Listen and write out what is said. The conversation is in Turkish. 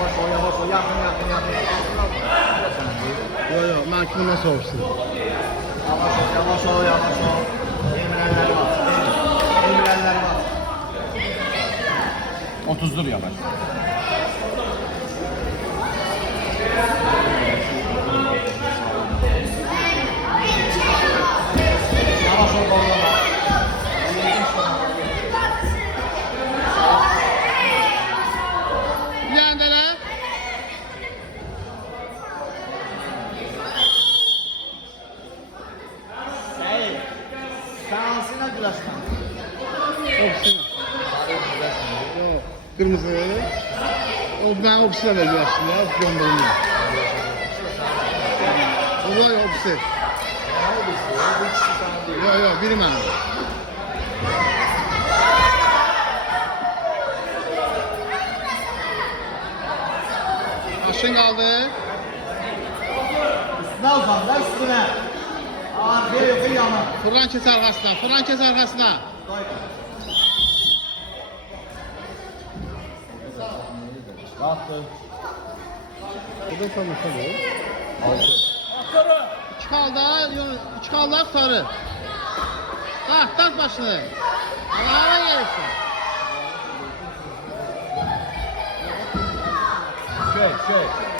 yavaş ol. Yakın. Yok, ben kimi nasıl olsun? Yavaş ol. Emirler var. 30 dur yavaş. Yavaş ol baba. Yendeler. Sen alsana gülaşma. Hepsini. Yok, kırmızı. O ben hepsine de gülaştım ya, gönderdim. O var ya hepsi. Yok, biri benim. Aşın kaldı. Üstüne uzan da üstüne. Arkaya yok yana. Fırlan kes arkasına. Baktı. Bu da tamam tabii. Çıkaldı sarı. Dart başını. Allah'a gelsin. Çek.